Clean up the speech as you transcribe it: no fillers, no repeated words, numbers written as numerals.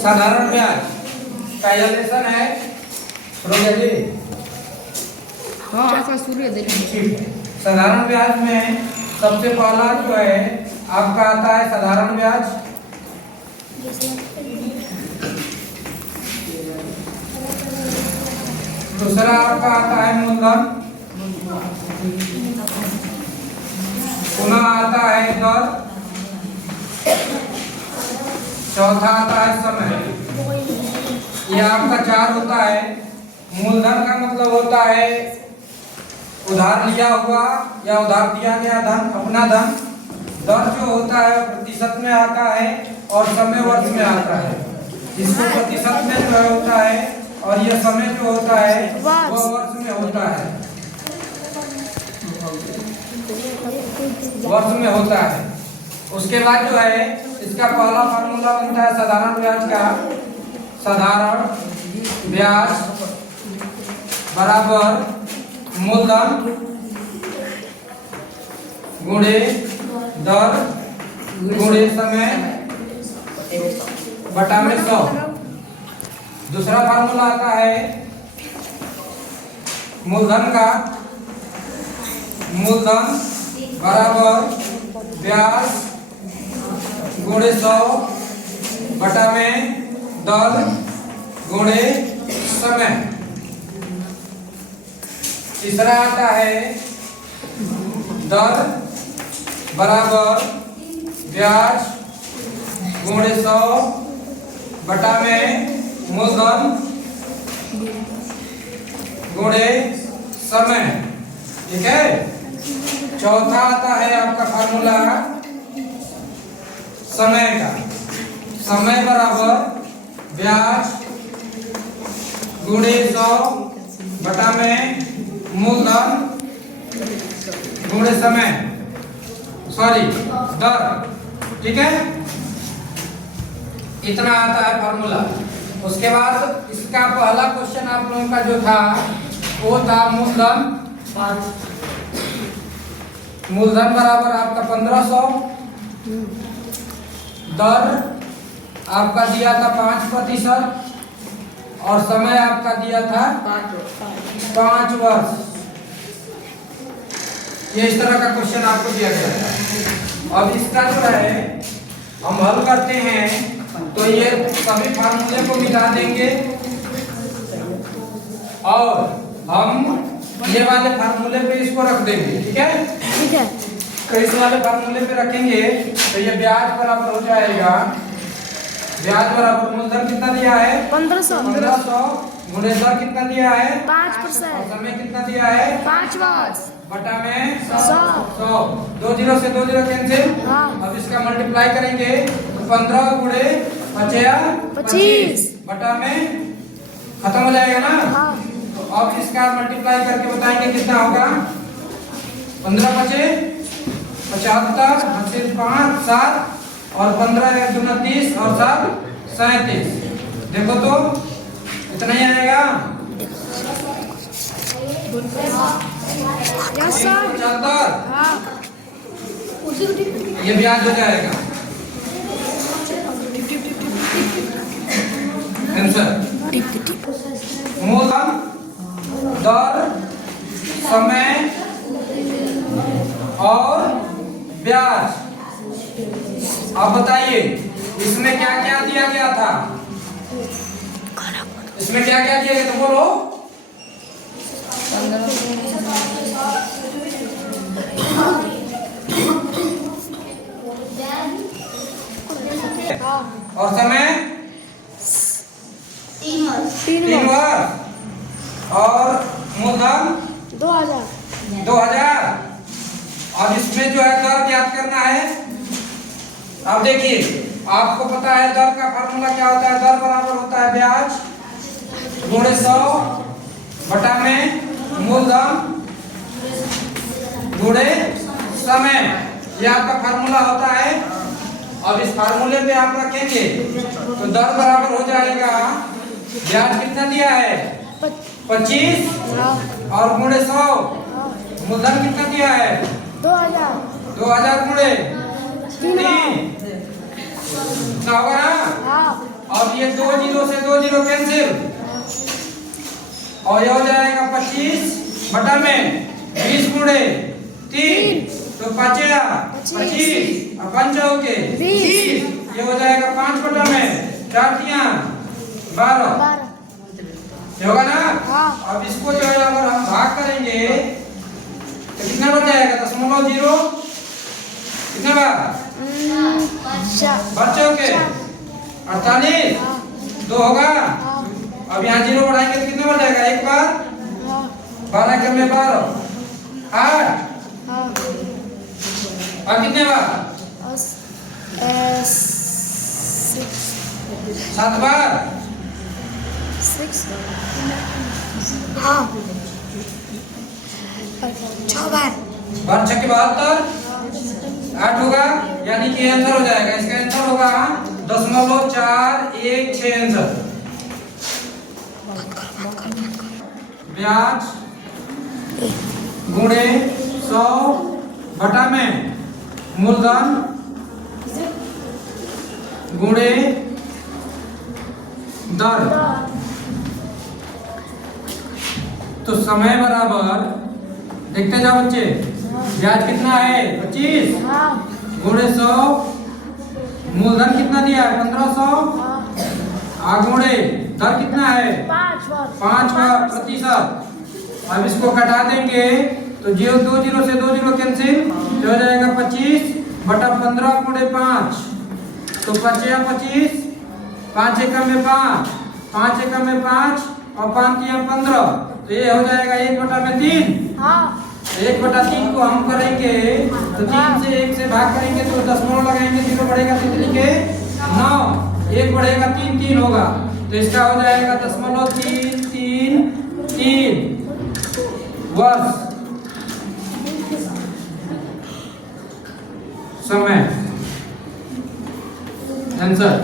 साधारण ब्याज कैलकुलेशन है जी। हाँ ऐसा शुरू है देखिए। साधारण ब्याज में सबसे पहला जो है आपका आता है साधारण ब्याज, दूसरा आपका आता है मूलधन, पुनः आता है दर, चौथा आता है समय। यह आपका चार होता है। मूलधन का मतलब होता है उधार लिया हुआ या उधार दिया गया धन, अपना धन। दर जो होता है प्रतिशत में आता है और समय वर्ष में आता है। इसको प्रतिशत में जो होता है और यह समय जो होता है वह वर्ष में होता है, वर्ष में होता है। उसके बाद जो है इसका पहला फार्मूला बनता है साधारण ब्याज का। साधारण ब्याज बराबर मूलधन गुणे दर गुणे समय बटा में 100। दूसरा फार्मूला आता है मूलधन का। मूलधन बराबर ब्याज गुणे 100 बटा में दर गुणे समय। तीसरा आता है दर बराबर ब्याज गुणे 100 बटा में मूलधन गुणे समय। ठीक है। चौथा आता है आपका फार्मूला समय का। समय बराबर ब्याज गुणे 100 बटा में मूलधन गुणे समय, सॉरी दर। ठीक है, इतना आता है फार्मूला। उसके बाद इसका पहला क्वेश्चन आप लोगों का जो था वो था मूलधन। मूलधन बराबर आपका 1500, दर आपका दिया था 5% और समय आपका दिया था 5 वर्ष। ये इस तरह का क्वेश्चन आपको दिया गया था। अब इसका जो है हम हल करते हैं तो ये सभी फार्मूले को मिटा देंगे और हम ये वाले फार्मूले पे इसको रख देंगे। ठीक है, ठीक है। तो इस वाले फार्मूले पे रखेंगे तो ये ब्याज बराबर हो जाएगा। ब्याज बराबर मूलधन कितना दिया है 1500 गुणे दर कितना दिया है 5%, और समय कितना दिया है 5 वर्ष बटा में 100। 2 जीरो से 2 जीरो कैंसिल। हाँ। अब इसका मल्टीप्लाई करेंगे तो 15 गुणे 25 बटा में खत्म हो जाएगा ना। हाँ। तो अब इसका मल्टीप्लाई करके बताएंगे कितना होगा। 15 बचे 75 हासिल 5 7 और 15 1 दूना 30 और 7 37। देखो तो इतना ही आएगा। Yes sir. 75। हाँ। ये ब्याज हो जाएगा आंसर। मूलधन दर समय और ब्याज। अब बताइए इसमें क्या क्या दिया गया था। इसमें क्या क्या दिया गया तो बोलो। और समय 3 वर्ष और मूलधन 2000। अब इसमें जो है दर ज्ञात करना है। अब देखिए आपको पता है दर का फार्मूला क्या होता है। दर बराबर होता है ब्याज गुणे 100 बटा में मूलधन गुणे समय। ये आपका फार्मूला होता है। अब इस फार्मूले पे आप रखेंगे तो दर बराबर हो जाएगा। ब्याज कितना दिया है 25 हाँ और गुणे 100 हाँ मूलधन कितना दिया है 2000 2000 गुणे 3 3 कितना होगा ना हाँ और ये 2 जीरो से 2 जीरो कैंसिल और ये हो जाएगा 25 बटा में 20 गुणे 3 तो 5 25 और 5 हो के 20 ये हो जाएगा 5 बटा में 4 तिया 12 12 ये होगा ना हाँ। अब इसको जो है अगर हम भाग करेंगे तो कितना बच जाएगा 0.0 कितना बार बच्चों के 48 हाँ 2 होगा हाँ अब यहाँ 0 बढ़ाएंगे तो कितना बच जाएगा एक बार हाँ 12 के में 12 8 हाँ और कितने बार और 7 बार 6 हाँ 6 बार बार 6 के 72 8 होगा यानी कि आंसर हो जाएगा इसका आंसर होगा 0.416 आंसर ब्याज गुणे 100 बटा में मूलधन गुणे दर तो समय बराबर देखते जाओ बच्चे ब्याज कितना है 25 हाँ गुणे 100 मूलधन कितना दिया है 1500 हाँ गुणे दर कितना है 5%। अब इसको कटा देंगे तो 2 जीरो से 2 जीरो कैंसिल हो जाएगा 25 बटा 15 गुणे 5 तो 5 या 25 5 एकम में 5 5 एकम में 5 और 5 या 15 तो ये हो जाएगा 1 बटा में 3 हाँ 1 बटा 3 को हम करेंगे तो 3 से 1 से भाग करेंगे तो दशमलव लगाएंगे 0 बढ़ेगा 3 लिखे 9 1 बढ़ेगा 3 3 होगा तो इसका हो जाएगा 0.333 वर्ष समय आंसर